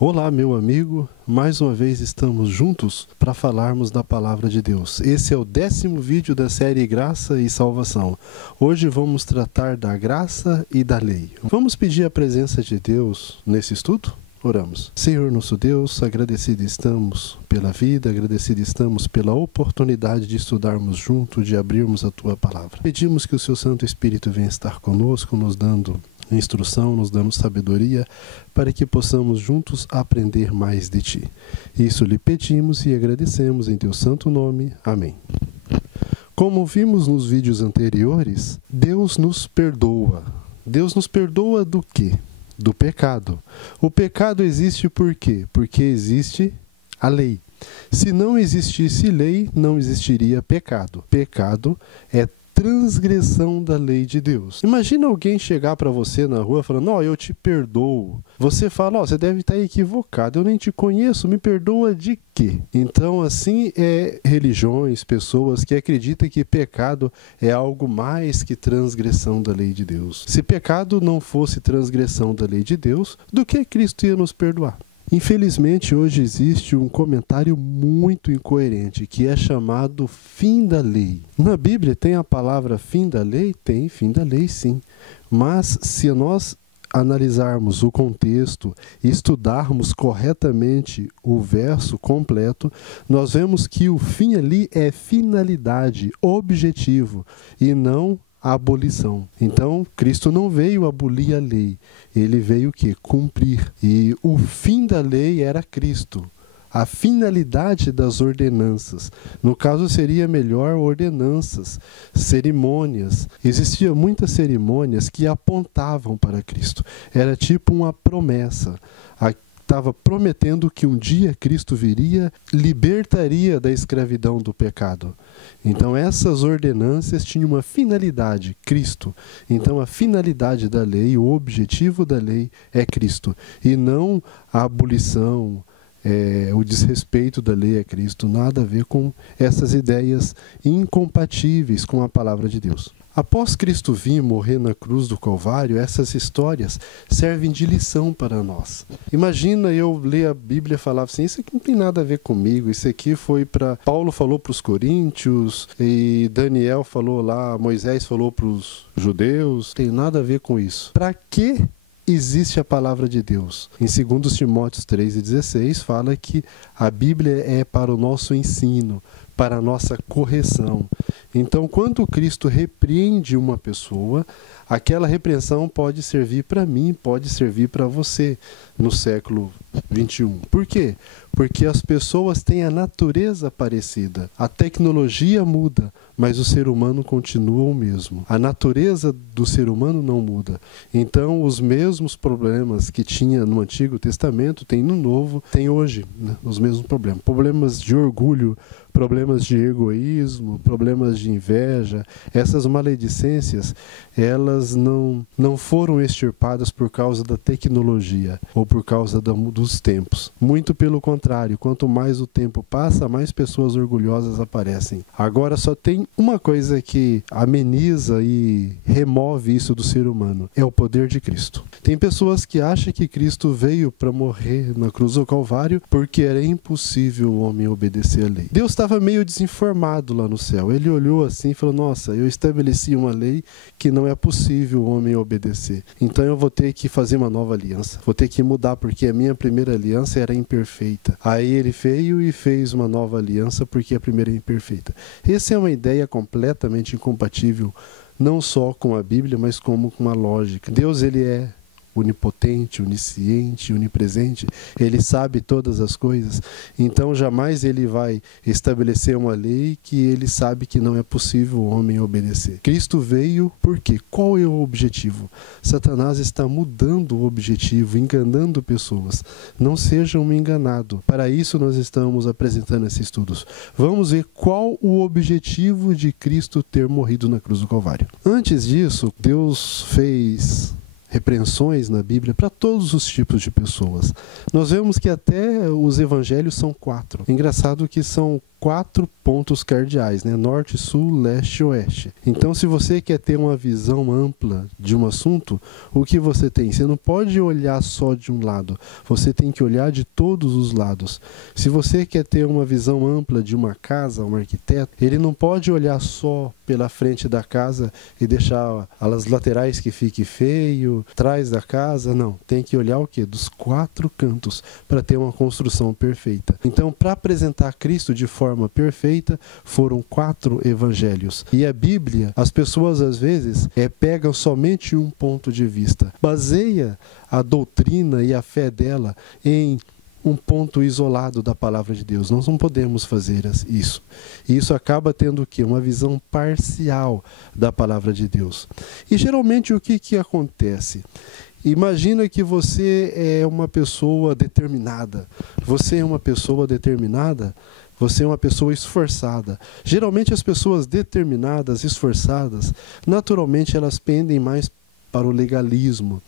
Olá, meu amigo, mais uma vez estamos juntos para falarmos da Palavra de Deus. Esse é o 10º vídeo da série Graça e Salvação. Hoje vamos tratar da graça e da lei. Vamos pedir a presença de Deus nesse estudo? Oramos. Senhor nosso Deus, agradecidos estamos pela vida, agradecidos estamos pela oportunidade de estudarmos juntos, de abrirmos a Tua Palavra. Pedimos que o Seu Santo Espírito venha estar conosco, nos dando instrução, nos dando sabedoria, para que possamos juntos aprender mais de Ti. Isso lhe pedimos e agradecemos em Teu santo nome. Amém. Como vimos nos vídeos anteriores, Deus nos perdoa. Deus nos perdoa do quê? Do pecado. O pecado existe por quê? Porque existe a lei. Se não existisse lei, não existiria pecado. Pecado é transgressão da lei de Deus. Imagina alguém chegar para você na rua falando, eu te perdoo. Você fala, você deve estar equivocado, eu nem te conheço, me perdoa de quê? Então, assim, religiões, pessoas que acreditam que pecado é algo mais que transgressão da lei de Deus. Se pecado não fosse transgressão da lei de Deus, do que Cristo ia nos perdoar? Infelizmente, hoje existe um comentário muito incoerente, que é chamado fim da lei. Na Bíblia tem a palavra fim da lei? Tem, fim da lei sim. Mas se nós analisarmos o contexto e estudarmos corretamente o verso completo, nós vemos que o fim ali é finalidade, objetivo, e não a abolição. Então, Cristo não veio abolir a lei, ele veio o quê? Cumprir. E o fim da lei era Cristo. A finalidade das ordenanças. No caso, seria melhor ordenanças, cerimônias. Existiam muitas cerimônias que apontavam para Cristo. Era tipo uma promessa. Estava prometendo que um dia Cristo viria, libertaria da escravidão do pecado. Então essas ordenanças tinham uma finalidade, Cristo. Então a finalidade da lei, o objetivo da lei é Cristo. E não a abolição, o desrespeito da lei a Cristo. Nada a ver com essas ideias incompatíveis com a palavra de Deus. Após Cristo vir morrer na cruz do Calvário, essas histórias servem de lição para nós. Imagina eu ler a Bíblia e falar assim, isso aqui não tem nada a ver comigo, isso aqui foi para... Paulo falou para os coríntios, e Daniel falou lá, Moisés falou para os judeus, não tem nada a ver com isso. Para que existe a palavra de Deus? Em 2 Timóteo 3,16 fala que a Bíblia é para o nosso ensino, para a nossa correção. Então, quando Cristo repreende uma pessoa, aquela repreensão pode servir para mim, pode servir para você no século 21. Por quê? Porque as pessoas têm a natureza parecida. A tecnologia muda, mas o ser humano continua o mesmo. A natureza do ser humano não muda. Então, os mesmos problemas que tinha no Antigo Testamento, tem no Novo, tem hoje, né? Os mesmos problemas. Problemas de orgulho, problemas de egoísmo, problemas de inveja. Essas maledicências, elas não foram extirpadas por causa da tecnologia ou por causa dos tempos. Muito pelo contrário, quanto mais o tempo passa, mais pessoas orgulhosas aparecem. Agora só tem uma coisa que ameniza e remove isso do ser humano, é o poder de Cristo. Tem pessoas que acham que Cristo veio para morrer na cruz do Calvário porque era impossível o homem obedecer a lei. Deus estava meio desinformado lá no céu. Ele olhou assim e falou, nossa, eu estabeleci uma lei que não é possível o homem obedecer. Então eu vou ter que fazer uma nova aliança. Vou ter que mudar porque a minha primeira aliança era imperfeita. Aí ele veio e fez uma nova aliança porque a primeira é imperfeita. Essa é uma ideia completamente incompatível, não só com a Bíblia, mas como com a lógica. Deus, ele é onipotente, onisciente, onipresente, ele sabe todas as coisas, então jamais ele vai estabelecer uma lei que ele sabe que não é possível o homem obedecer. Cristo veio por quê? Qual é o objetivo? Satanás está mudando o objetivo, enganando pessoas. Não sejam enganados. Para isso nós estamos apresentando esses estudos. Vamos ver qual o objetivo de Cristo ter morrido na cruz do Calvário. Antes disso, Deus fez repreensões na Bíblia para todos os tipos de pessoas. Nós vemos que até os evangelhos são 4. Engraçado que são 4 pontos cardeais, né? Norte, sul, leste e oeste. Então, se você quer ter uma visão ampla de um assunto, o que você tem? Você não pode olhar só de um lado, você tem que olhar de todos os lados. Se você quer ter uma visão ampla de uma casa, um arquiteto, ele não pode olhar só pela frente da casa e deixar as laterais que fique feio, atrás da casa, não. Tem que olhar o quê? Dos 4 cantos para ter uma construção perfeita. Então, para apresentar Cristo de forma perfeita, foram 4 evangelhos. E a Bíblia, as pessoas às vezes pegam somente um ponto de vista, baseia a doutrina e a fé dela em um ponto isolado da palavra de Deus. Nós não podemos fazer isso. E isso acaba tendo o quê? Uma visão parcial da palavra de Deus. E geralmente o que acontece? Imagina que você é uma pessoa determinada. Você é uma pessoa determinada? Você é uma pessoa esforçada. Geralmente as pessoas determinadas, esforçadas, naturalmente elas pendem mais para o legalismo.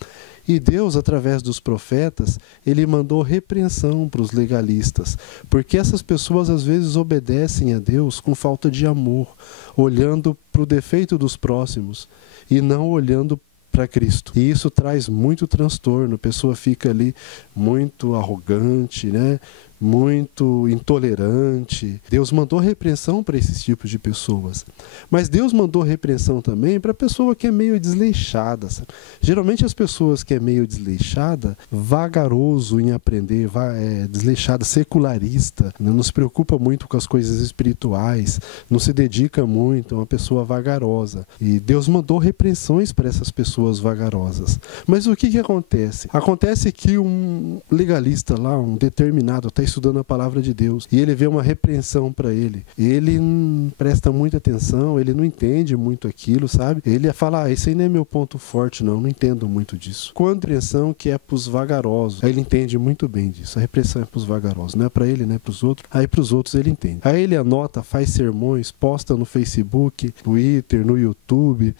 E Deus, através dos profetas, Ele mandou repreensão para os legalistas, porque essas pessoas às vezes obedecem a Deus com falta de amor, olhando para o defeito dos próximos e não olhando para Cristo. E isso traz muito transtorno, a pessoa fica ali muito arrogante, né? Muito intolerante. Deus mandou repreensão para esses tipos de pessoas. Mas Deus mandou repreensão também para a pessoa que é meio desleixada. Sabe? Geralmente as pessoas que é meio desleixada, vagaroso em aprender, desleixada, secularista, não se preocupa muito com as coisas espirituais, não se dedica muito, é uma pessoa vagarosa. E Deus mandou repreensões para essas pessoas vagarosas. Mas o que acontece? Acontece que um legalista lá, um determinado, está estudando a palavra de Deus e ele vê uma repreensão para ele. Ele não presta muita atenção, ele não entende muito aquilo, sabe? Ele fala, esse aí não é meu ponto forte, não entendo muito disso. Quando a repreensão que é para os vagarosos, aí ele entende muito bem disso. A repreensão é para os vagarosos, não é para ele, não é para os outros. Aí para os outros ele entende. Aí ele anota, faz sermões, posta no Facebook, Twitter, no YouTube,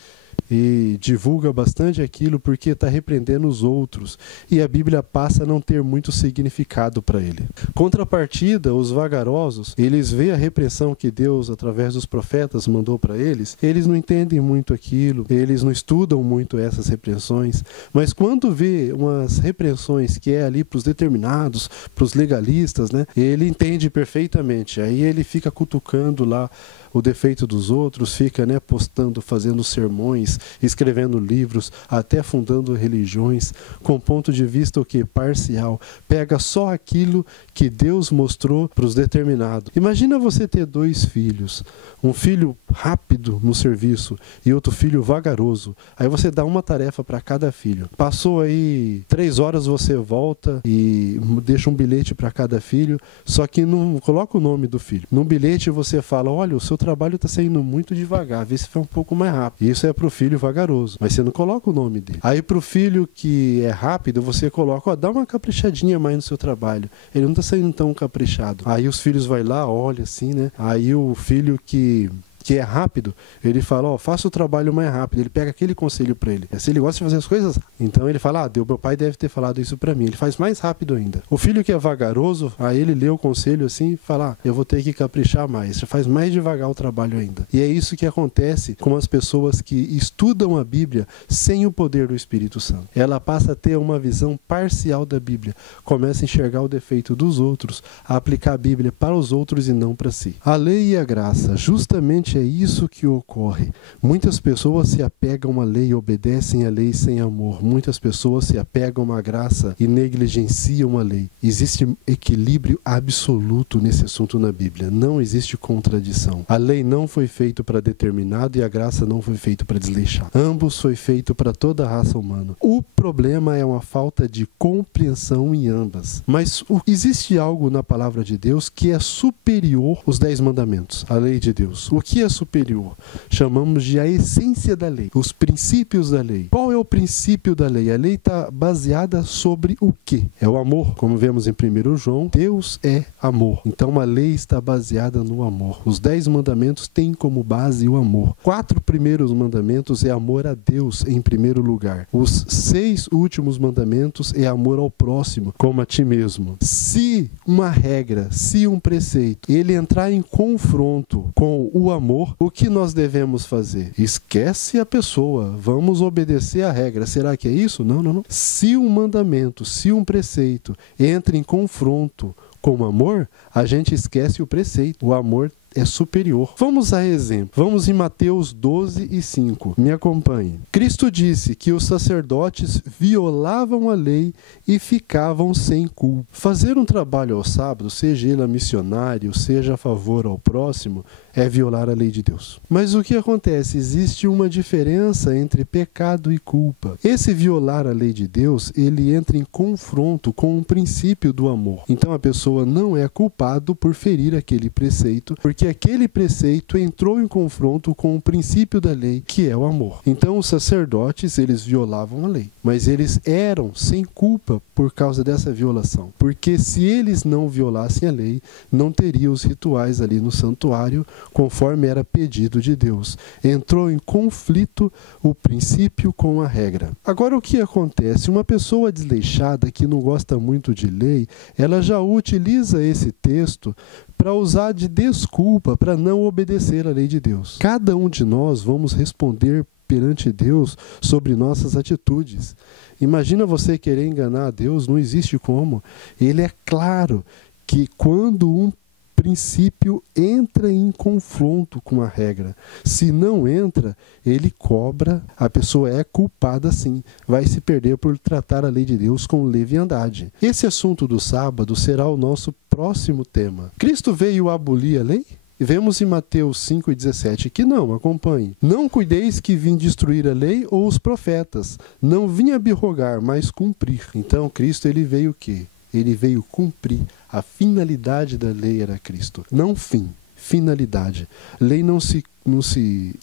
e divulga bastante aquilo porque está repreendendo os outros. E a Bíblia passa a não ter muito significado para ele. Contrapartida, os vagarosos, eles veem a repreensão que Deus, através dos profetas, mandou para eles. Eles não entendem muito aquilo, eles não estudam muito essas repreensões. Mas quando vê umas repreensões que é ali para os determinados, para os legalistas, né, ele entende perfeitamente. Aí ele fica cutucando lá o defeito dos outros, fica, né, postando, fazendo sermões, escrevendo livros, até fundando religiões, com ponto de vista o que? Parcial. Pega só aquilo que Deus mostrou para os determinados. Imagina você ter 2 filhos, um filho rápido no serviço e outro filho vagaroso. Aí você dá uma tarefa para cada filho. Passou aí 3 horas, você volta e deixa um bilhete para cada filho, só que não coloca o nome do filho. No bilhete você fala, olha, o seu trabalho está saindo muito devagar, vê se foi um pouco mais rápido. Isso é para o filho vagaroso, mas você não coloca o nome dele. Aí para o filho que é rápido, você coloca, dá uma caprichadinha mais no seu trabalho. Ele não está saindo tão caprichado. Aí os filhos vai lá, olha assim, né? Aí o filho que é rápido, ele fala, faça o trabalho mais rápido. Ele pega aquele conselho para ele. Se ele gosta de fazer as coisas, então ele fala, meu pai deve ter falado isso para mim. Ele faz mais rápido ainda. O filho que é vagaroso, aí ele lê o conselho assim e fala, eu vou ter que caprichar mais. Você faz mais devagar o trabalho ainda. E é isso que acontece com as pessoas que estudam a Bíblia sem o poder do Espírito Santo. Ela passa a ter uma visão parcial da Bíblia. Começa a enxergar o defeito dos outros, a aplicar a Bíblia para os outros e não para si. A lei e a graça, justamente é isso que ocorre. Muitas pessoas se apegam à lei e obedecem à lei sem amor. Muitas pessoas se apegam à graça e negligenciam a lei. Existe equilíbrio absoluto nesse assunto na Bíblia. Não existe contradição. A lei não foi feita para determinado e a graça não foi feita para desleixar. Ambos foi feito para toda a raça humana. O problema é uma falta de compreensão em ambas. Mas existe algo na palavra de Deus que é superior aos 10 mandamentos, a lei de Deus. O que que é superior? Chamamos de a essência da lei, os princípios da lei. Qual é o princípio da lei? A lei está baseada sobre o quê? É o amor. Como vemos em 1 João, Deus é amor. Então a lei está baseada no amor. Os 10 mandamentos têm como base o amor. 4 primeiros mandamentos é amor a Deus em primeiro lugar. Os 6 últimos mandamentos é amor ao próximo, como a ti mesmo. Se uma regra, se um preceito, ele entrar em confronto com o amor, o que nós devemos fazer? Esquece a pessoa, vamos obedecer a regra. Será que é isso? Não, não, não. Se um mandamento, se um preceito entra em confronto com o amor, a gente esquece o preceito. O amor é superior. Vamos a exemplo. Vamos em Mateus 12:5. Me acompanhe. Cristo disse que os sacerdotes violavam a lei e ficavam sem culpa. Fazer um trabalho ao sábado, seja ele missionário, seja a favor ao próximo, é violar a lei de Deus. Mas o que acontece? Existe uma diferença entre pecado e culpa. Esse violar a lei de Deus, ele entra em confronto com o princípio do amor. Então a pessoa não é culpado por ferir aquele preceito, porque aquele preceito entrou em confronto com o princípio da lei, que é o amor. Então os sacerdotes, eles violavam a lei, mas eles eram sem culpa por causa dessa violação. Porque se eles não violassem a lei, não teriam os rituais ali no santuário, conforme era pedido de Deus. Entrou em conflito o princípio com a regra. Agora o que acontece? Uma pessoa desleixada que não gosta muito de lei, ela já utiliza esse texto para usar de desculpa para não obedecer à lei de Deus. Cada um de nós vamos responder perante Deus sobre nossas atitudes. Imagina você querer enganar a Deus, não existe como. Ele é claro que quando um princípio entra em confronto com a regra. Se não entra, ele cobra, a pessoa é culpada sim, vai se perder por tratar a lei de Deus com leviandade. Esse assunto do sábado será o nosso próximo tema. Cristo veio abolir a lei? Vemos em Mateus 5:17 que não, acompanhe. Não cuideis que vim destruir a lei ou os profetas. Não vim abrogar, mas cumprir. Então Cristo, ele veio o quê? Ele veio cumprir. A finalidade da lei era Cristo. Não fim, finalidade. Lei não se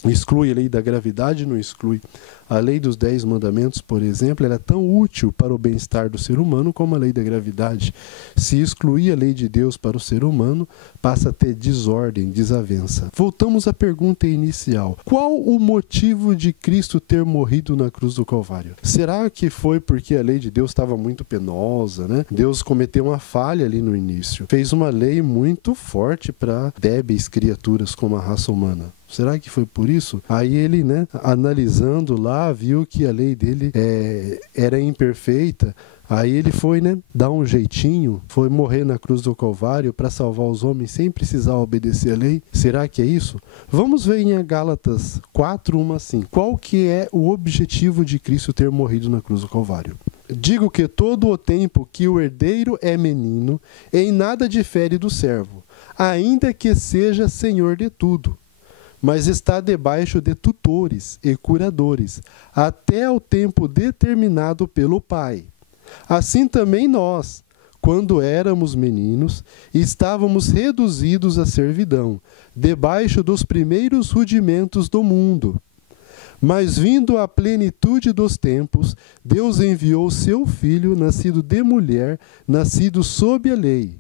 exclui, a lei da gravidade não exclui. A lei dos 10 mandamentos, por exemplo, era tão útil para o bem-estar do ser humano como a lei da gravidade. Se excluir a lei de Deus para o ser humano, passa a ter desordem, desavença. Voltamos à pergunta inicial. Qual o motivo de Cristo ter morrido na cruz do Calvário? Será que foi porque a lei de Deus estava muito penosa, né? Deus cometeu uma falha ali no início. Fez uma lei muito forte para débeis criaturas como a raça humana. Será que foi por isso? Aí ele, analisando lá, viu que a lei dele era imperfeita. Aí ele foi, dar um jeitinho, foi morrer na cruz do Calvário para salvar os homens sem precisar obedecer a lei. Será que é isso? Vamos ver em Gálatas 4:1-5. Qual que é o objetivo de Cristo ter morrido na cruz do Calvário? Digo que todo o tempo que o herdeiro é menino, em nada difere do servo, ainda que seja senhor de tudo, mas está debaixo de tutores e curadores, até ao tempo determinado pelo Pai. Assim também nós, quando éramos meninos, estávamos reduzidos à servidão, debaixo dos primeiros rudimentos do mundo. Mas vindo a plenitude dos tempos, Deus enviou seu Filho, nascido de mulher, nascido sob a lei,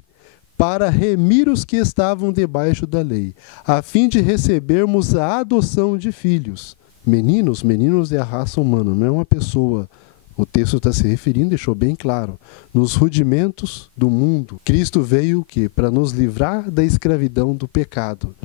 para remir os que estavam debaixo da lei, a fim de recebermos a adoção de filhos. Meninos é a raça humana, não é uma pessoa. O texto está se referindo, deixou bem claro, nos rudimentos do mundo. Cristo veio o quê? Para nos livrar da escravidão do pecado.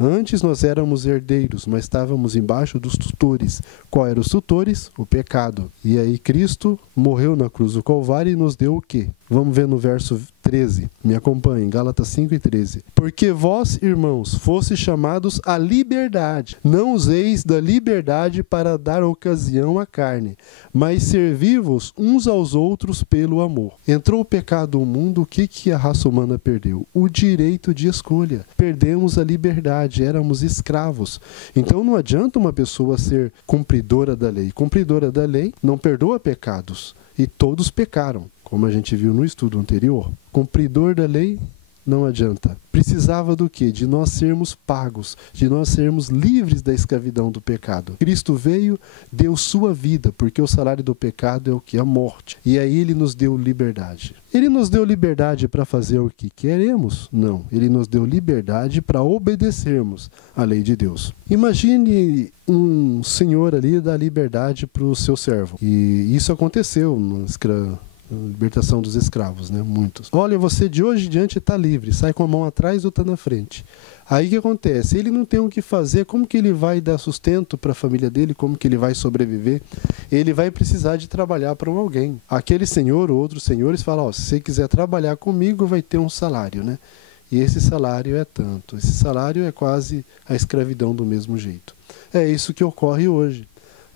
Antes nós éramos herdeiros, mas estávamos embaixo dos tutores. Qual eram os tutores? O pecado. E aí Cristo morreu na cruz do Calvário e nos deu o quê? Vamos ver no verso 13. Me acompanhem, Gálatas 5:13. Porque vós, irmãos, fostes chamados à liberdade. Não useis da liberdade para dar ocasião à carne, mas servi-vos uns aos outros pelo amor. Entrou o pecado no mundo, o que a raça humana perdeu? O direito de escolha. Perdemos a liberdade, éramos escravos. Então não adianta uma pessoa ser cumpridora da lei. Cumpridora da lei não perdoa pecados. E todos pecaram, como a gente viu no estudo anterior. Cumpridor da lei não adianta. Precisava do quê? De nós sermos pagos, de nós sermos livres da escravidão do pecado. Cristo veio, deu sua vida, porque o salário do pecado é o que? A morte. E aí ele nos deu liberdade. Ele nos deu liberdade para fazer o que queremos? Não. Ele nos deu liberdade para obedecermos à lei de Deus. Imagine um senhor ali dar liberdade para o seu servo. E isso aconteceu na libertação dos escravos, né? Muitos. Olha, você de hoje em diante está livre, sai com a mão atrás ou está na frente. Aí o que acontece? Ele não tem o que fazer, como que ele vai dar sustento para a família dele, como que ele vai sobreviver? Ele vai precisar de trabalhar para alguém. Aquele senhor ou outros senhores falam, se você quiser trabalhar comigo, vai ter um salário, né? E esse salário é tanto. Esse salário é quase a escravidão do mesmo jeito. É isso que ocorre hoje.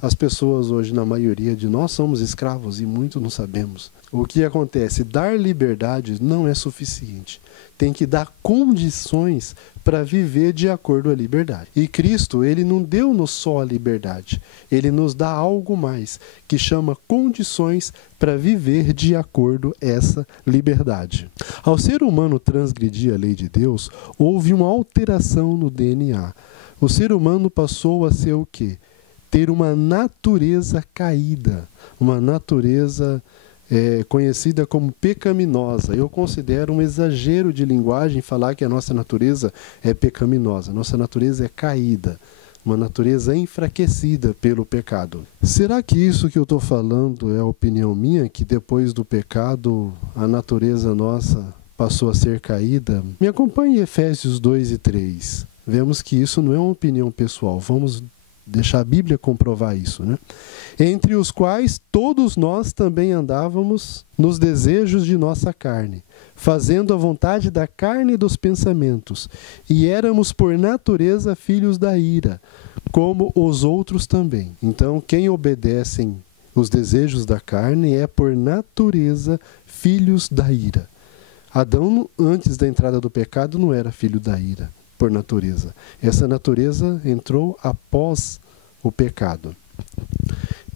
As pessoas hoje, na maioria de nós, somos escravos e muito não sabemos. O que acontece? Dar liberdade não é suficiente. Tem que dar condições para viver de acordo à liberdade. E Cristo, ele não deu-nos só a liberdade. Ele nos dá algo mais, que chama condições para viver de acordo a essa liberdade. Ao ser humano transgredir a lei de Deus, houve uma alteração no DNA. O ser humano passou a ser o quê? Ter uma natureza caída, uma natureza conhecida como pecaminosa. Eu considero um exagero de linguagem falar que a nossa natureza é pecaminosa. Nossa natureza é caída, uma natureza enfraquecida pelo pecado. Será que isso que eu estou falando é a opinião minha, que depois do pecado a natureza nossa passou a ser caída? Me acompanhe em Efésios 2 e 3. Vemos que isso não é uma opinião pessoal. Vamos deixar a Bíblia comprovar isso, né? Entre os quais todos nós também andávamos nos desejos de nossa carne, fazendo a vontade da carne e dos pensamentos, e éramos por natureza filhos da ira, como os outros também. Então, quem obedecem os desejos da carne é por natureza filhos da ira. Adão, antes da entrada do pecado, não era filho da ira, por natureza. Essa natureza entrou após o pecado.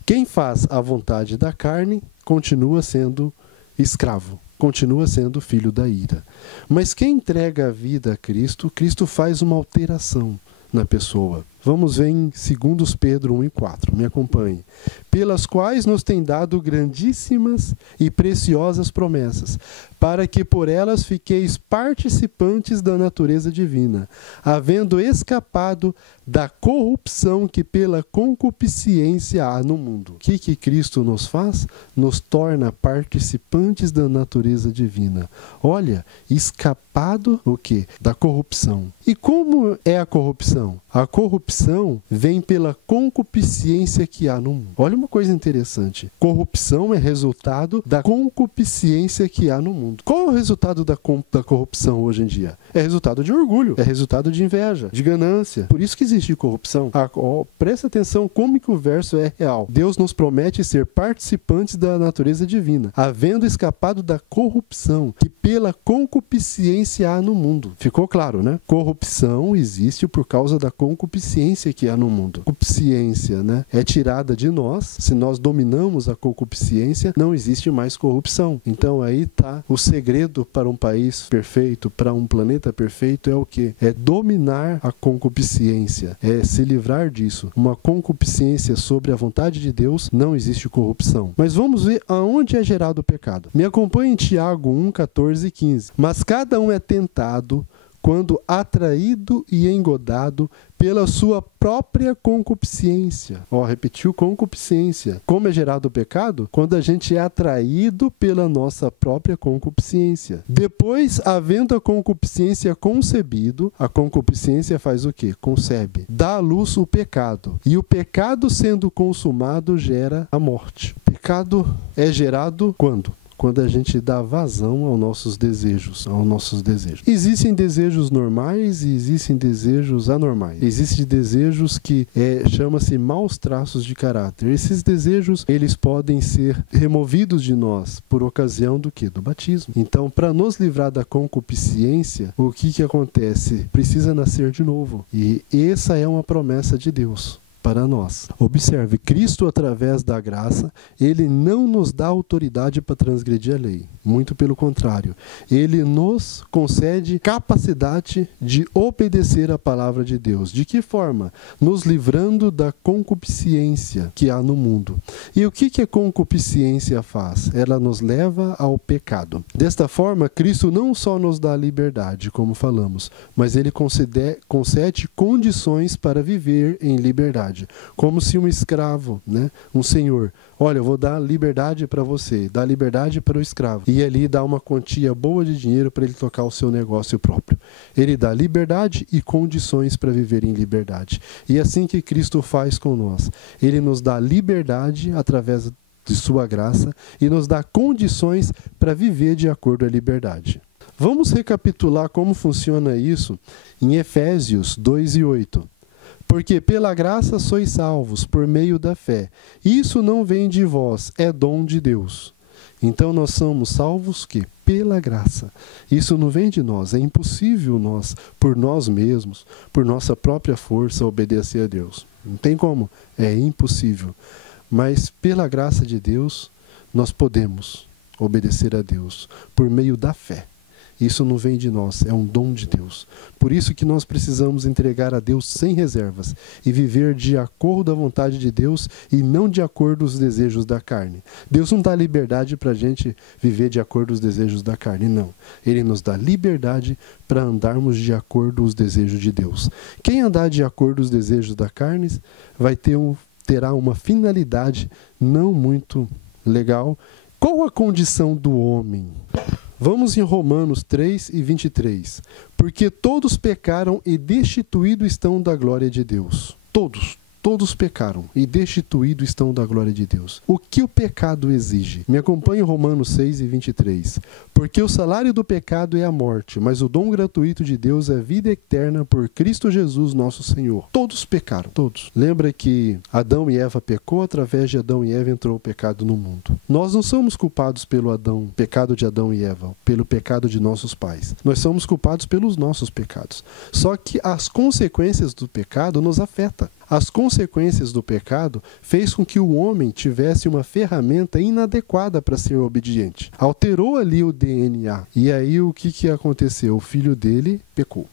Quem faz a vontade da carne continua sendo escravo, continua sendo filho da ira. Mas quem entrega a vida a Cristo, Cristo faz uma alteração na pessoa. Vamos ver em 2 Pedro 1 e 4. Me acompanhe. Pelas quais nos tem dado grandíssimas e preciosas promessas, para que por elas fiqueis participantes da natureza divina, havendo escapado da corrupção que pela concupiscência há no mundo. O que Cristo nos faz? Nos torna participantes da natureza divina. Olha, escapado o quê? Da corrupção. E como é a corrupção? A corrupção vem pela concupiscência que há no mundo. Olha uma coisa interessante. Corrupção é resultado da concupiscência que há no mundo. Qual é o resultado da corrupção hoje em dia? É resultado de orgulho, é resultado de inveja, de ganância. Por isso que existe corrupção. Presta atenção como que o verso é real. Deus nos promete ser participantes da natureza divina, havendo escapado da corrupção que pela concupiscência há no mundo. Ficou claro, né? Corrupção existe por causa da concupiscência que há no mundo. Concupiscência, né, é tirada de nós. Se nós dominamos a concupiscência, não existe mais corrupção. Então aí está o segredo para um país perfeito, para um planeta perfeito, é o quê? É dominar a concupiscência, é se livrar disso. Uma concupiscência sobre a vontade de Deus, não existe corrupção. Mas vamos ver aonde é gerado o pecado. Me acompanhe em Tiago 1, 14 e 15. Mas cada um é tentado quando atraído e engodado pela sua própria concupiscência. Repetiu concupiscência. Como é gerado o pecado? Quando a gente é atraído pela nossa própria concupiscência. Depois, havendo a concupiscência concebido, a concupiscência faz o quê? Concebe. Dá à luz o pecado. E o pecado sendo consumado gera a morte. O pecado é gerado quando? Quando a gente dá vazão aos nossos desejos, Existem desejos normais e existem desejos anormais. Existem desejos que chama-se maus traços de caráter. Esses desejos, eles podem ser removidos de nós por ocasião do quê? Do batismo. Então, para nos livrar da concupiscência, o que acontece? Precisa nascer de novo. E essa é uma promessa de Deus para nós. Observe, Cristo, através da graça, ele não nos dá autoridade para transgredir a lei. Muito pelo contrário. Ele nos concede capacidade de obedecer a palavra de Deus. De que forma? Nos livrando da concupiscência que há no mundo. E o que a concupiscência faz? Ela nos leva ao pecado. Desta forma, Cristo não só nos dá liberdade, como falamos, mas ele concede condições para viver em liberdade. Como se um escravo, um senhor, olha, eu vou dar liberdade para você, dá liberdade para o escravo. E ali dá uma quantia boa de dinheiro para ele tocar o seu negócio próprio. Ele dá liberdade e condições para viver em liberdade. E é assim que Cristo faz com nós. Ele nos dá liberdade através de sua graça e nos dá condições para viver de acordo à liberdade. Vamos recapitular como funciona isso em Efésios 2:8. Porque pela graça sois salvos por meio da fé. Isso não vem de vós, é dom de Deus. Então nós somos salvos que pela graça. Isso não vem de nós, é impossível nós, por nós mesmos, por nossa própria força, obedecer a Deus. Não tem como, é impossível. Mas pela graça de Deus, nós podemos obedecer a Deus por meio da fé. Isso não vem de nós, é um dom de Deus. Por isso que nós precisamos entregar a Deus sem reservas e viver de acordo à vontade de Deus e não de acordo aos desejos da carne. Deus não dá liberdade para a gente viver de acordo aos desejos da carne, não. Ele nos dá liberdade para andarmos de acordo aos desejos de Deus. Quem andar de acordo aos desejos da carne terá uma finalidade não muito legal. Qual a condição do homem? Vamos em Romanos 3:23. Porque todos pecaram e destituídos estão da glória de Deus. Todos pecaram e destituídos estão da glória de Deus. O que o pecado exige? Me acompanhe em Romanos 6:23. Porque o salário do pecado é a morte, mas o dom gratuito de Deus é vida eterna por Cristo Jesus nosso Senhor. Todos pecaram, todos. Lembra que Adão e Eva pecou, através de Adão e Eva entrou o pecado no mundo. Nós não somos culpados pelo pecado de Adão e Eva, pelo pecado de nossos pais. Nós somos culpados pelos nossos pecados. Só que as consequências do pecado nos afetam. As consequências do pecado fez com que o homem tivesse uma ferramenta inadequada para ser obediente. Alterou ali o DNA. E aí o que aconteceu? O filho dele pecou.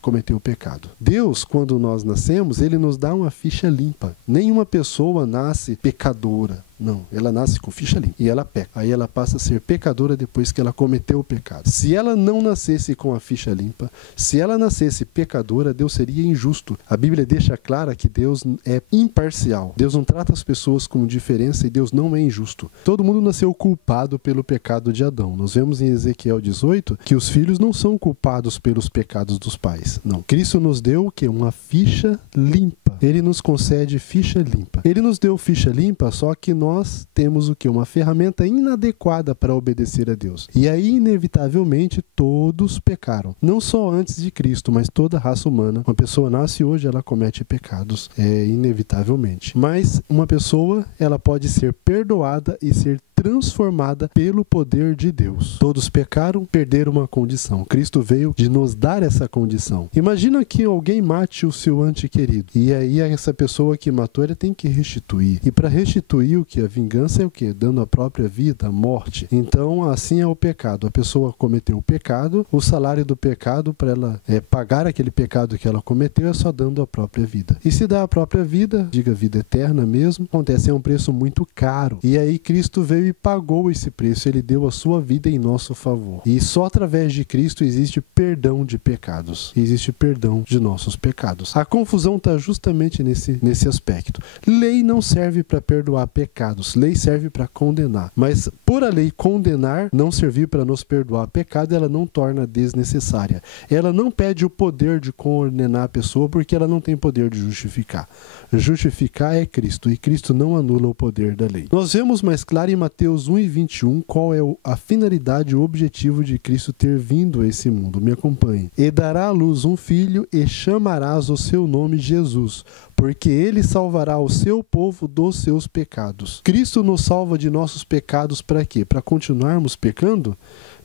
Cometeu o pecado. Deus, quando nós nascemos, ele nos dá uma ficha limpa. Nenhuma pessoa nasce pecadora. Não, ela nasce com ficha limpa e ela peca. Aí ela passa a ser pecadora depois que ela cometeu o pecado. Se ela não nascesse com a ficha limpa, se ela nascesse pecadora, Deus seria injusto. A Bíblia deixa clara que Deus é imparcial. Deus não trata as pessoas com diferença e Deus não é injusto. Todo mundo nasceu culpado pelo pecado de Adão. Nós vemos em Ezequiel 18 que os filhos não são culpados pelos pecados dos pais. Não. Cristo nos deu o quê? Uma ficha limpa. Ele nos concede ficha limpa. Ele nos deu ficha limpa, só que nós temos o quê? Uma ferramenta inadequada para obedecer a Deus. E aí, inevitavelmente, todos pecaram. Não só antes de Cristo, mas toda a raça humana. Uma pessoa nasce hoje, ela comete pecados, inevitavelmente. Mas uma pessoa, ela pode ser perdoada e ser transformada pelo poder de Deus. Todos pecaram, perderam uma condição. Cristo veio de nos dar essa condição. Imagina que alguém mate o seu ente querido. E aí essa pessoa que matou, ela tem que restituir. E para restituir o que? A vingança é o que? Dando a própria vida, a morte. Então assim é o pecado. A pessoa cometeu o pecado, o salário do pecado para ela pagar aquele pecado que ela cometeu é só dando a própria vida. E se dá a própria vida, diga vida eterna mesmo, acontece, é um preço muito caro. E aí Cristo veio e pagou esse preço, ele deu a sua vida em nosso favor. E só através de Cristo existe perdão de pecados, existe perdão de nossos pecados. A confusão está justamente nesse aspecto. Lei não serve para perdoar pecados, lei serve para condenar. Mas por a lei condenar, não servir para nos perdoar pecado, ela não torna desnecessária. Ela não pede o poder de condenar a pessoa porque ela não tem poder de justificar. Justificar é Cristo e Cristo não anula o poder da lei. Nós vemos mais claro em Mateus 1:21 qual é a finalidade e o objetivo de Cristo ter vindo a esse mundo. Me acompanhe. E dará à luz um filho e chamarás o seu nome Jesus, porque ele salvará o seu povo dos seus pecados. Cristo nos salva de nossos pecados para quê? Para continuarmos pecando?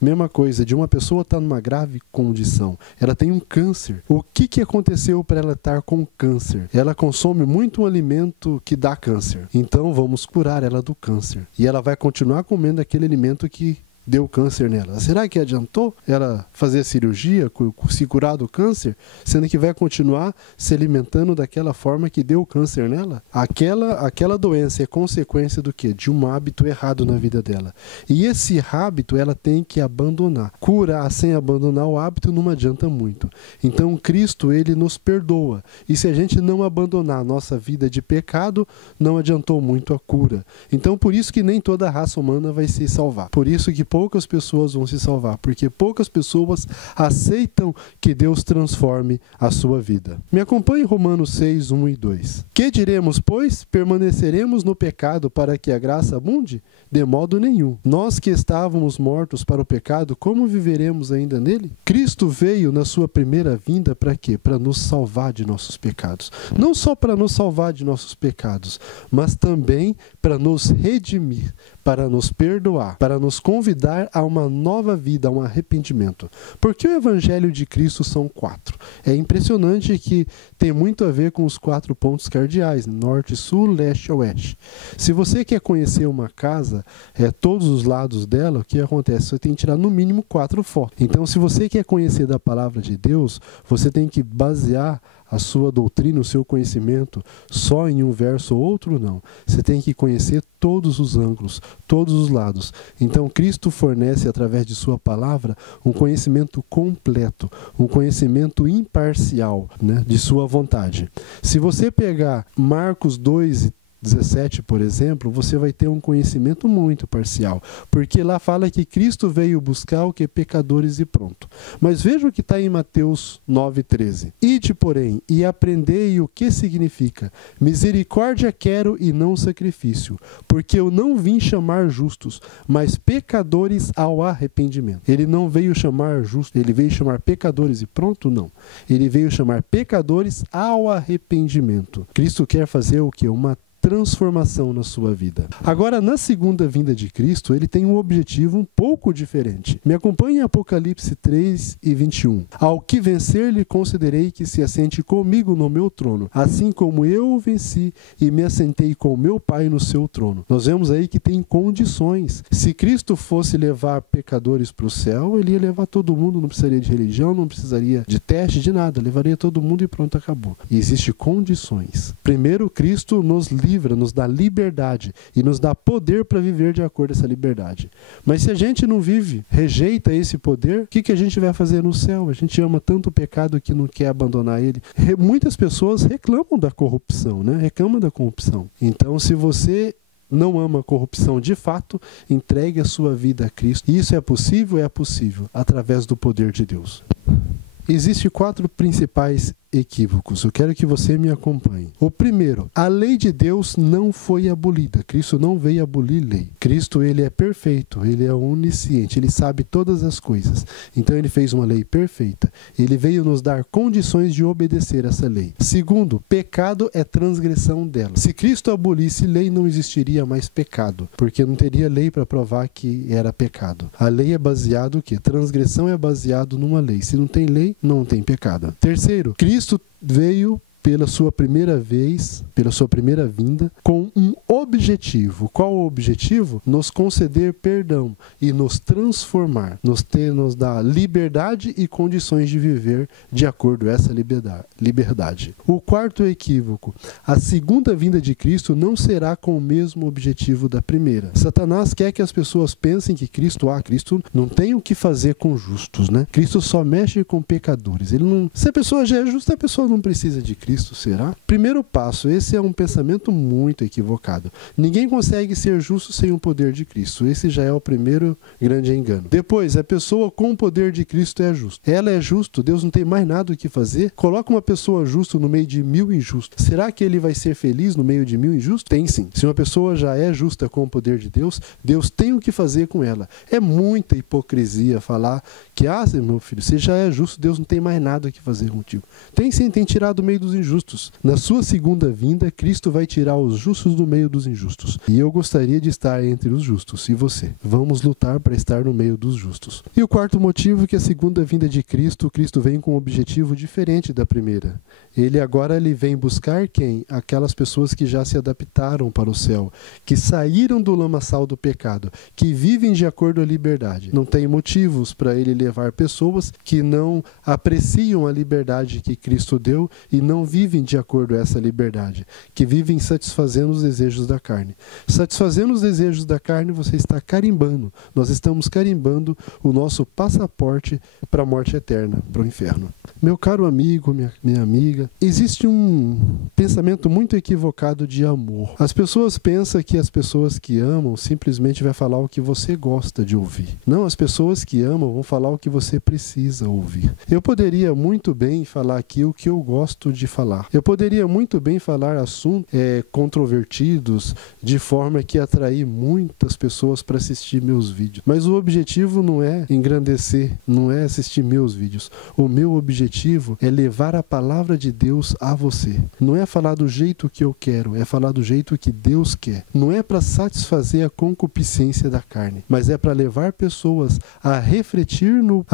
Mesma coisa, de uma pessoa estar numa grave condição, ela tem um câncer. O que aconteceu para ela estar com câncer? Ela consome muito um alimento que dá câncer. Então vamos curar ela do câncer. E ela vai continuar comendo aquele alimento que deu câncer nela. Será que adiantou ela fazer a cirurgia, se curar do câncer, sendo que vai continuar se alimentando daquela forma que deu câncer nela? Aquela doença é consequência do quê? De um hábito errado na vida dela. E esse hábito ela tem que abandonar. Curar sem abandonar o hábito não adianta muito. Então Cristo, ele nos perdoa. E se a gente não abandonar a nossa vida de pecado, não adiantou muito a cura. Então por isso que nem toda a raça humana vai se salvar. Por isso que poucas pessoas vão se salvar, porque poucas pessoas aceitam que Deus transforme a sua vida. Me acompanhe em Romanos 6, 1 e 2. Que diremos, pois? Permaneceremos no pecado para que a graça abunde? De modo nenhum. Nós que estávamos mortos para o pecado, como viveremos ainda nele? Cristo veio na sua primeira vinda para quê? Para nos salvar de nossos pecados. Não só para nos salvar de nossos pecados, mas também para nos redimir, para nos perdoar, para nos convidar a uma nova vida, a um arrependimento. Porque o Evangelho de Cristo são 4. É impressionante que tem muito a ver com os 4 pontos cardeais, norte, sul, leste e oeste. Se você quer conhecer uma casa, todos os lados dela, o que acontece? Você tem que tirar no mínimo 4 fotos. Então, se você quer conhecer da palavra de Deus, você tem que basear a sua doutrina, o seu conhecimento só em um verso ou outro, não. Você tem que conhecer todos os ângulos, todos os lados. Então Cristo fornece através de sua palavra um conhecimento completo, um conhecimento imparcial, né, de sua vontade. Se você pegar Marcos 2:17, por exemplo, você vai ter um conhecimento muito parcial, porque lá fala que Cristo veio buscar o que? Pecadores e pronto. Mas veja o que está em Mateus 9:13. Ide, porém, e aprendei o que significa: misericórdia quero e não sacrifício, porque eu não vim chamar justos, mas pecadores ao arrependimento. Ele não veio chamar justos, ele veio chamar pecadores e pronto? Não. Ele veio chamar pecadores ao arrependimento. Cristo quer fazer o que? Uma transformação na sua vida. Agora, na segunda vinda de Cristo, ele tem um objetivo um pouco diferente. Me acompanhe em Apocalipse 3:21. Ao que vencer, lhe concederei que se assente comigo no meu trono, assim como eu o venci e me assentei com meu Pai no seu trono. Nós vemos aí que tem condições. Se Cristo fosse levar pecadores para o céu, ele ia levar todo mundo, não precisaria de religião, não precisaria de teste, de nada. Levaria todo mundo e pronto, acabou. E existem condições. Primeiro, Cristo nos nos dá liberdade e nos dá poder para viver de acordo com essa liberdade. Mas se a gente não vive, rejeita esse poder, o que a gente vai fazer no céu? A gente ama tanto o pecado que não quer abandonar ele. Muitas pessoas reclamam da corrupção, né? Reclamam da corrupção. Então, se você não ama a corrupção de fato, entregue a sua vida a Cristo. E isso é possível? É possível, através do poder de Deus. Existem 4 principais equívocos. Eu quero que você me acompanhe. O primeiro, a lei de Deus não foi abolida. Cristo não veio abolir lei. Cristo, ele é perfeito, ele é onisciente, ele sabe todas as coisas. Então ele fez uma lei perfeita. Ele veio nos dar condições de obedecer essa lei. Segundo, pecado é transgressão dela. Se Cristo abolisse lei, não existiria mais pecado, porque não teria lei para provar que era pecado. A lei é baseada no quê? Transgressão é baseado numa lei. Se não tem lei, não tem pecado. Terceiro, Cristo veio pela sua primeira vez, pela sua primeira vinda, com um objetivo. Qual o objetivo? Nos conceder perdão e nos transformar, nos dar liberdade e condições de viver de acordo com essa liberdade. O quarto equívoco, a segunda vinda de Cristo não será com o mesmo objetivo da primeira. Satanás quer que as pessoas pensem que Cristo não tem o que fazer com justos, né? Cristo só mexe com pecadores. Se a pessoa já é justa, a pessoa não precisa de Cristo. Será? Primeiro passo, esse é um pensamento muito equivocado. Ninguém consegue ser justo sem o poder de Cristo. Esse já é o primeiro grande engano. Depois, a pessoa com o poder de Cristo é justa. Ela é justo, Deus não tem mais nada o que fazer. Coloca uma pessoa justa no meio de 1000 injustos. Será que ele vai ser feliz no meio de 1000 injustos? Tem sim. Se uma pessoa já é justa com o poder de Deus, Deus tem o que fazer com ela. É muita hipocrisia falar que, meu filho, você já é justo, Deus não tem mais nada o que fazer contigo. Tem sim, tem tirado do meio dos injustos. injustos. Na sua segunda vinda, Cristo vai tirar os justos do meio dos injustos. E eu gostaria de estar entre os justos. E você? Vamos lutar para estar no meio dos justos. E o quarto motivo é que a segunda vinda de Cristo vem com um objetivo diferente da primeira. Ele vem buscar quem? Aquelas pessoas que já se adaptaram para o céu, que saíram do lamaçal do pecado, que vivem de acordo à liberdade. Não tem motivos para ele levar pessoas que não apreciam a liberdade que Cristo deu e não vivem de acordo a essa liberdade, que vivem satisfazendo os desejos da carne. Satisfazendo os desejos da carne, você está carimbando. Nós estamos carimbando o nosso passaporte para a morte eterna, para o inferno. Meu caro amigo, minha amiga, existe um pensamento muito equivocado de amor. As pessoas pensam que as pessoas que amam simplesmente vai falar o que você gosta de ouvir. Não, as pessoas que amam vão falar o que você precisa ouvir. Eu poderia muito bem falar aqui o que eu gosto de falar. Eu poderia muito bem falar assuntos controvertidos de forma que atrair muitas pessoas para assistir meus vídeos. Mas o objetivo não é engrandecer, não é assistir meus vídeos. O meu objetivo é levar a palavra de Deus a você. Não é falar do jeito que eu quero, é falar do jeito que Deus quer. Não é para satisfazer a concupiscência da carne, mas é para levar pessoas a refletir no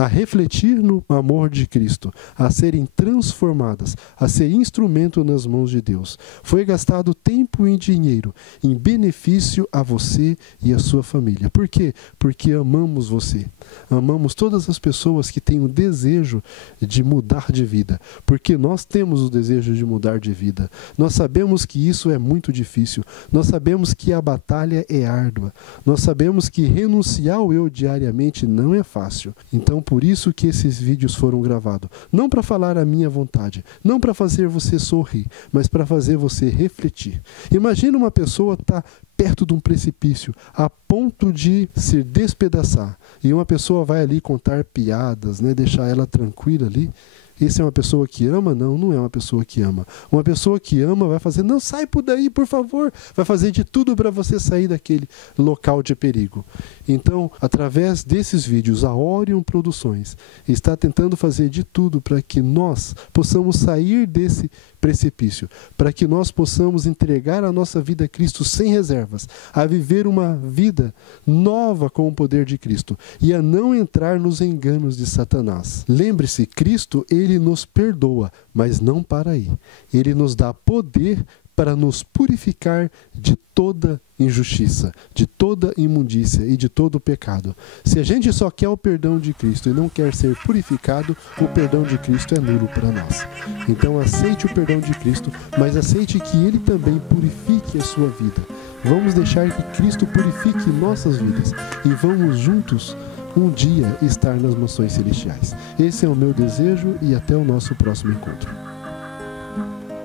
amor de Cristo, a serem transformadas, a ser instrumento nas mãos de Deus. Foi gastado tempo e dinheiro em benefício a você e a sua família. Por quê? Porque amamos você. Amamos todas as pessoas que têm o desejo de mudar de vida. Porque nós temos o desejo de mudar de vida. Nós sabemos que isso é muito difícil. Nós sabemos que a batalha é árdua. Nós sabemos que renunciar ao eu diariamente não é fácil. Então, por isso que esses vídeos foram gravados. Não para falar a minha vontade, não para fazer você sorrir, mas para fazer você refletir. Imagina uma pessoa estar perto de um precipício, a ponto de se despedaçar. E uma pessoa vai ali contar piadas, deixar ela tranquila ali. Essa é uma pessoa que ama? Não, não é uma pessoa que ama. Uma pessoa que ama vai fazer, não, sai por daí, por favor. Vai fazer de tudo para você sair daquele local de perigo. Então, através desses vídeos, a Orion Produções está tentando fazer de tudo para que nós possamos sair desse precipício, para que nós possamos entregar a nossa vida a Cristo sem reservas, a viver uma vida nova com o poder de Cristo e a não entrar nos enganos de Satanás. Lembre-se, Cristo, ele nos perdoa, mas não para aí. Ele nos dá poder para nos purificar de toda injustiça, de toda imundícia e de todo pecado. Se a gente só quer o perdão de Cristo e não quer ser purificado, o perdão de Cristo é nulo para nós. Então aceite o perdão de Cristo, mas aceite que Ele também purifique a sua vida. Vamos deixar que Cristo purifique nossas vidas e vamos juntos um dia estar nas mansões celestiais. Esse é o meu desejo e até o nosso próximo encontro.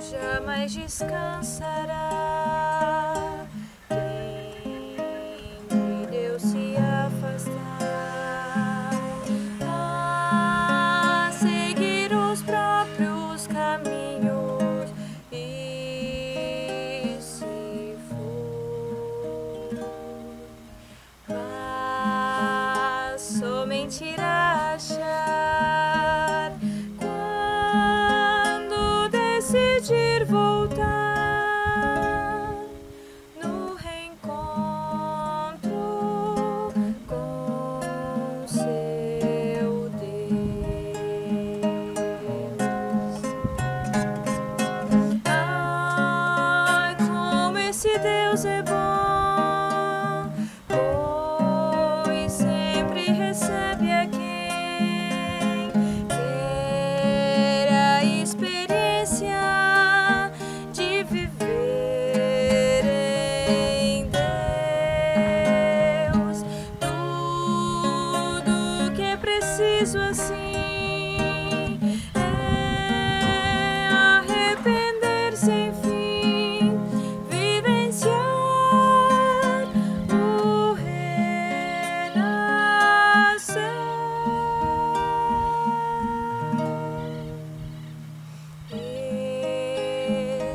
Jamais descansará quem de Deus se afastar, a seguir os próprios caminhos e se for, mas somente irá achar quando decidir voltar no reencontro com seu Deus. Ai, como esse Deus é bom, pois sempre recebe a quem quer a experiência de viver em Deus. Tudo que é preciso assim é arrepender-se, enfim, vivenciar o renascer.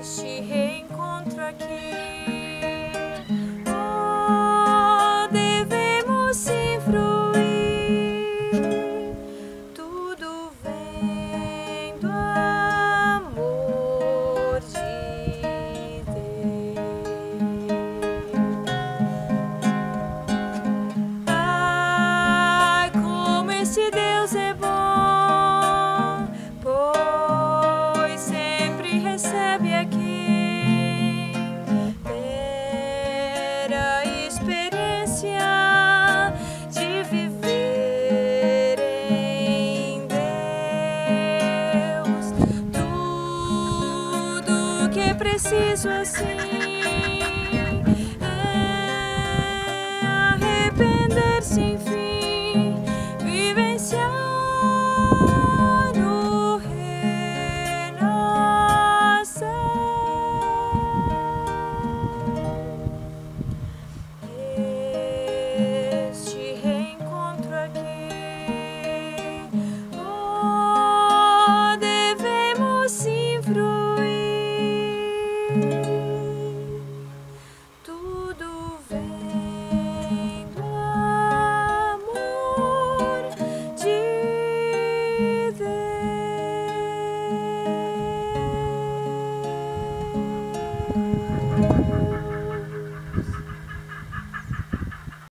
Este reencontro aqui, oh, devemos sim fruir tudo preciso assim